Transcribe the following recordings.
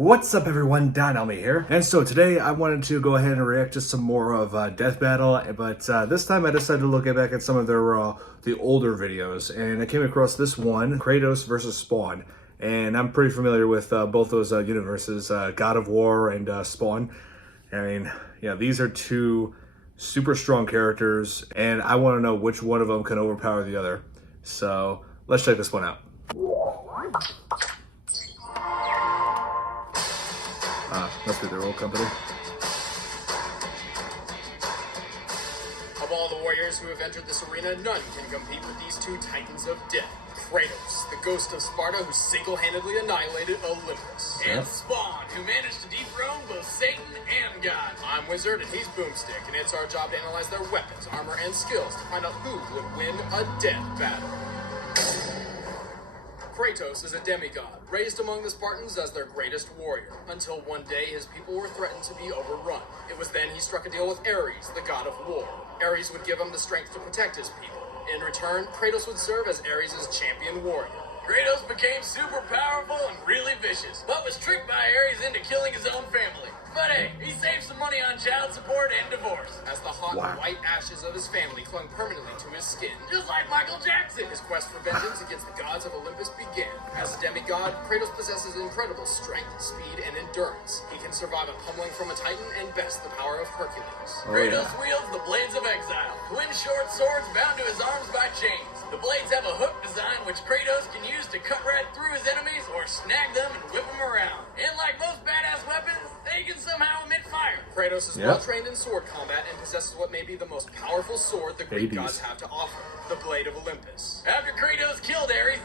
What's up everyone, Elmi here. And so today I wanted to go ahead and react to some more of Death Battle, but this time I decided to look back at some of their the older videos, and I came across this one, Kratos versus Spawn. And I'm pretty familiar with both those universes, God of War and Spawn. I mean, yeah, these are two super strong characters, and I want to know which one of them can overpower the other. So let's check this one out. Must be their old company. Of all the warriors who have entered this arena, none can compete with these two titans of death. Kratos, the ghost of Sparta who single-handedly annihilated Olympus. And Spawn, who managed to dethrone both Satan and God. I'm Wizard and he's Boomstick, and it's our job to analyze their weapons, armor, and skills to find out who would win a death battle. Kratos is a demigod, raised among the Spartans as their greatest warrior, until one day his people were threatened to be overrun. It was then he struck a deal with Ares, the god of war. Ares would give him the strength to protect his people. In return, Kratos would serve as Ares' champion warrior. Kratos became super powerful and really vicious, but was tricked by Ares into killing his own family. But hey, he saved some money on child support and divorce. As the hot white ashes of his family clung permanently to his skin, just like Michael Jackson. His quest for vengeance against the gods of Olympus began. As a demigod, Kratos possesses incredible strength, speed, and endurance. He can survive a pummeling from a titan and best the power of Hercules. Kratos wields the Blades of Exile, twin short swords bound to his arms by chains. The blades have a hook design which Kratos can use to cut right through his enemies or snag them and whip them around. And like most badass weapons, they can somehow emit fire. Kratos is well trained in sword combat and possesses what may be the most powerful sword the Greek gods have to offer, the Blade of Olympus. After Kratos killed Ares,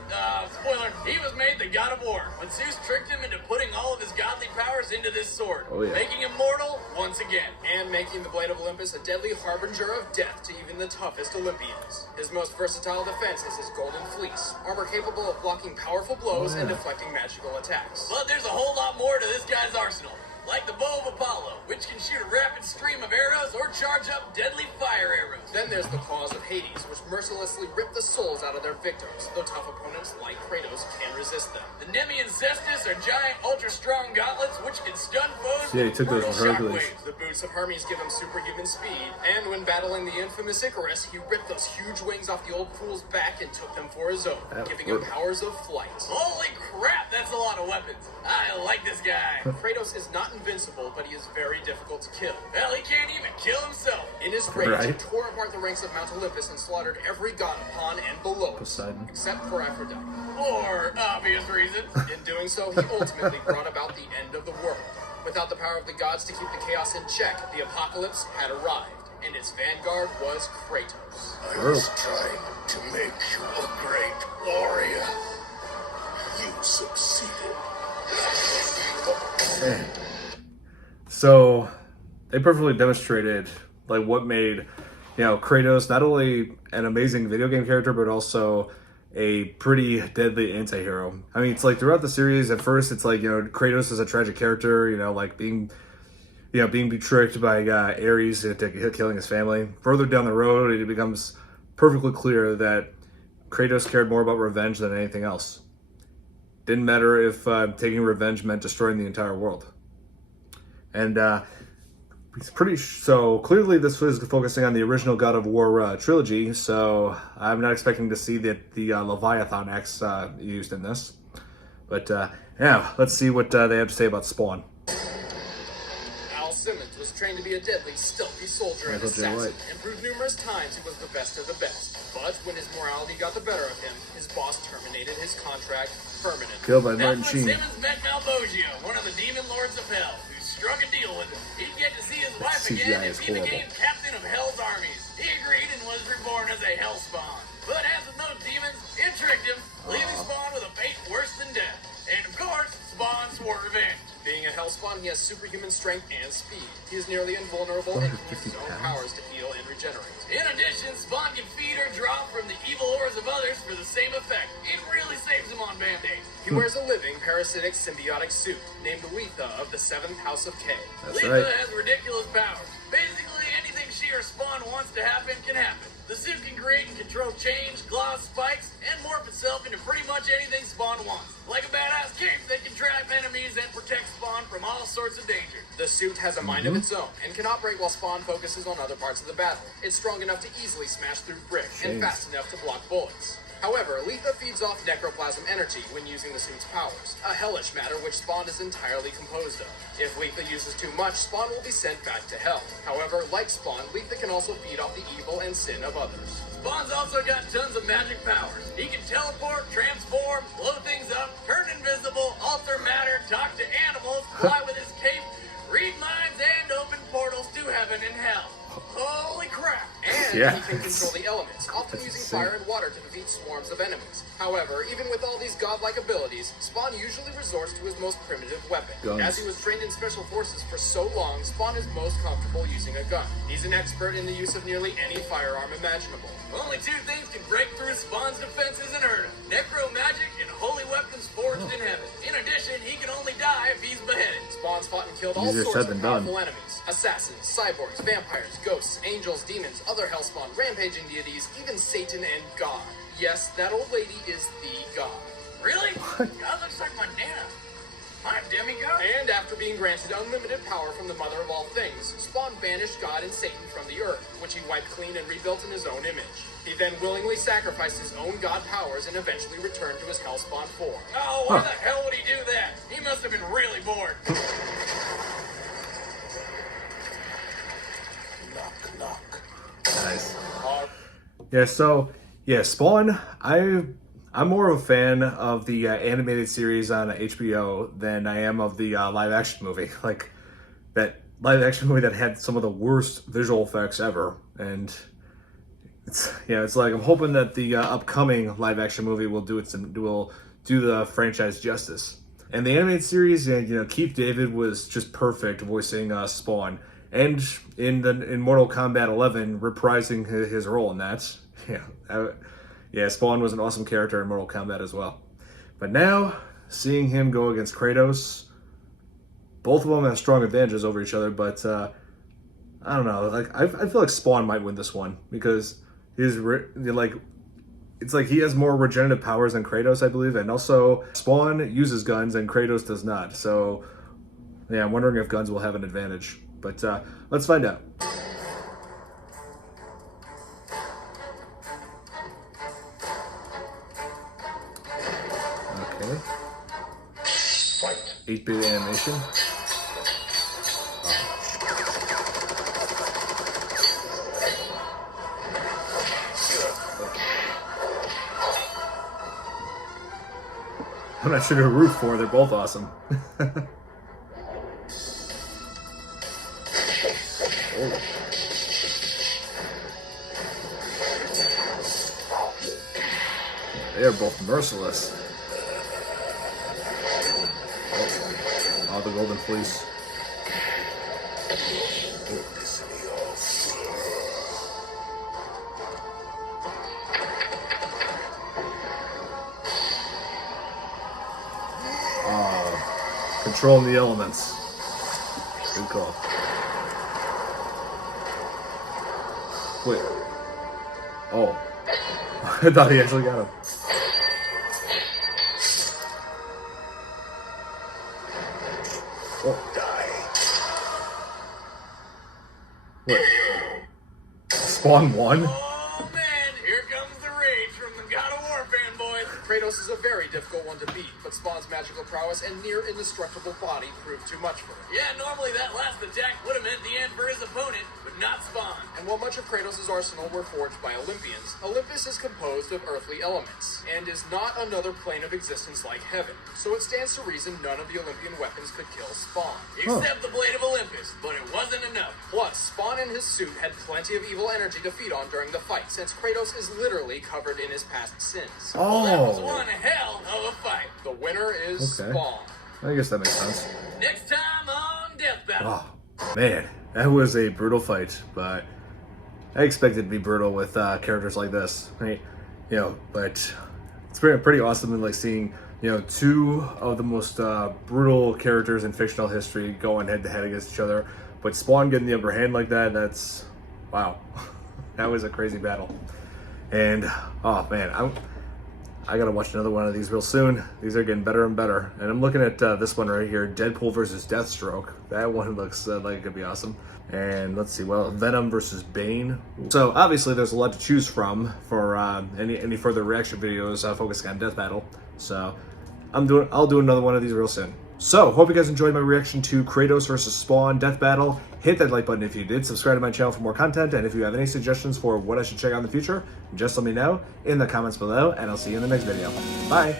spoiler, he was made the god of war, but Zeus tricked him into putting all of his godly powers into this sword, making him mortal once again. And making the Blade of Olympus a deadly harbinger of death to even the toughest Olympians. His most versatile defense is his golden fleece, armor capable of blocking powerful blows and deflecting magical attacks. But there's a whole lot more to this guy's arsenal. Like the bow of Apollo, which can shoot a rapid stream of arrows or charge up deadly fire arrows. Then there's the claws of Hades, which mercilessly rip the souls out of their victims, though tough opponents like Kratos can resist them. The Nemean Cestus are giant, ultra-strong gauntlets which can stun foes he took those from Hercules. The boots of Hermes give him superhuman speed, and when battling the infamous Icarus, he ripped those huge wings off the old fool's back and took them for his own, giving him powers of flight. Holy crap, that's a lot of weapons. I like this guy. Kratos is not invincible, but he is very difficult to kill. Hell, he can't even kill himself. In his rage, he tore apart the ranks of Mount Olympus and slaughtered every god upon and below it, except for Aphrodite. For obvious reasons. In doing so, he ultimately brought about the end of the world. Without the power of the gods to keep the chaos in check, the apocalypse had arrived, and its vanguard was Kratos. I was trying to make you a great warrior. You succeeded. So they perfectly demonstrated like what made, Kratos not only an amazing video game character, but also a pretty deadly anti-hero. I mean, it's like throughout the series, at first it's like, Kratos is a tragic character, like being tricked by Ares into killing his family. Further down the road, it becomes perfectly clear that Kratos cared more about revenge than anything else. Didn't matter if taking revenge meant destroying the entire world. And so clearly this was focusing on the original God of War trilogy, so I'm not expecting to see the Leviathan axe used in this. But yeah, let's see what they have to say about Spawn. Simmons was trained to be a deadly, stealthy soldier and assassin, and proved numerous times he was the best of the best. But when his morality got the better of him, his boss terminated his contract permanently. Killed by That's when Simmons met Malbogia, one of the demon lords of hell, who struck a deal with him. He'd get to see his wife again if he became captain of Hell's armies. He agreed and was reborn as a Hell Spawn. But as with those demons, it tricked him, leaving Spawn with a fate worse than death. And of course, Spawn swore revenge. Being a Hellspawn, he has superhuman strength and speed. He is nearly invulnerable and can use his own powers to heal and regenerate. In addition, Spawn can feed or draw from the evil ores of others for the same effect. It really saves him on band-aids. He wears a living, parasitic, symbiotic suit, named Letha of the 7th House of K. Letha has ridiculous powers. Basically, anything she or Spawn wants to happen can happen. The suit can create and control change, claws, spikes, and morph itself into pretty much anything Spawn wants. Like a badass cape that can trap enemies and protect Spawn from all sorts of danger. The suit has a mind of its own and can operate while Spawn focuses on other parts of the battle. It's strong enough to easily smash through brick and fast enough to block bullets. However, Letha feeds off necroplasm energy when using the suit's powers, a hellish matter which Spawn is entirely composed of. If Letha uses too much, Spawn will be sent back to hell. However, like Spawn, Letha can also feed off the evil and sin of others. Spawn's also got tons of magic powers. He can teleport, transform, blow things up, turn invisible, alter matter, talk to animals, fly with his cape, read minds, and open portals to heaven and hell. Holy crap! And he can control the elements, often using fire and water to defeat swarms of enemies. However, even with all these godlike abilities, Spawn usually resorts to his most primitive weapon. Guns. As he was trained in special forces for so long, Spawn is most comfortable using a gun. He's an expert in the use of nearly any firearm imaginable. Only two things can break through Spawn's defenses and hurt him: necro magic and holy weapons forged in heaven. In addition, he can only die if he's beheaded. Spawn's fought and killed all Easier sorts said of than done. powerful enemies. Assassins, cyborgs, vampires, ghosts, angels, demons, other hellspawn, rampaging deities, even Satan and God. Yes, that old lady is the God. Really? God looks like my nana. My demigod? And after being granted unlimited power from the mother of all things, Spawn banished God and Satan from the earth, which he wiped clean and rebuilt in his own image. He then willingly sacrificed his own god powers and eventually returned to his hellspawn form. Oh, why the hell would he do that? He must have been really bored. Knock, knock. Nice. Yeah, Spawn, I'm more of a fan of the animated series on HBO than I am of the live action movie. Like, that live action movie that had some of the worst visual effects ever. And it's like I'm hoping that the upcoming live action movie will do the franchise justice. And the animated series, Keith David was just perfect voicing Spawn. And in Mortal Kombat 11, reprising his role in that. Spawn was an awesome character in Mortal Kombat as well. But now, seeing him go against Kratos, both of them have strong advantages over each other, but I don't know. Like I feel like Spawn might win this one because it's like he has more regenerative powers than Kratos, I believe, and also Spawn uses guns and Kratos does not. So, yeah, I'm wondering if guns will have an advantage. But let's find out. Okay. Fight. 8-bit animation. I'm not sure who to root for. They're both awesome. They are both merciless. Oh, the golden fleece. Controlling the elements. Good call. Wait. Oh. I thought he actually got him. Oh. What? Spawn won? Oh man, here comes the rage from the God of War fanboys. Kratos is a very difficult one to beat, but Spawn's magical prowess and near indestructible body proved too much for him. Yeah, normally that last attack would have meant the end for his opponent, but not Spawn. And while much of Kratos' arsenal were forged by Olympians, Olympus is composed of earthly elements, and is not another plane of existence like heaven. So it stands to reason none of the Olympian weapons could kill Spawn. Except the Blade of Olympus, but it wasn't enough. Plus, Spawn and his suit had plenty of evil energy to feed on during the fight, since Kratos is literally covered in his past sins. Well, that was one hell of a fight. The winner is Spawn. I guess that makes sense. Next time on Death Battle. Oh, man. That was a brutal fight, but I expected it to be brutal with characters like this, right? But it's pretty awesome and like seeing, two of the most brutal characters in fictional history going head to head against each other. But Spawn getting the upper hand like that, that's, wow. That was a crazy battle. And, oh man, I gotta watch another one of these real soon. These are getting better and better. And I'm looking at this one right here, Deadpool versus Deathstroke. That one looks like it could be awesome. And let's see, well, Venom versus Bane. So obviously there's a lot to choose from for any further reaction videos focusing on Death Battle. So I'll do another one of these real soon. So, hope you guys enjoyed my reaction to Kratos versus Spawn Death Battle. Hit that like button if you did, subscribe to my channel for more content, and if you have any suggestions for what I should check out in the future, just let me know in the comments below, and I'll see you in the next video. Bye!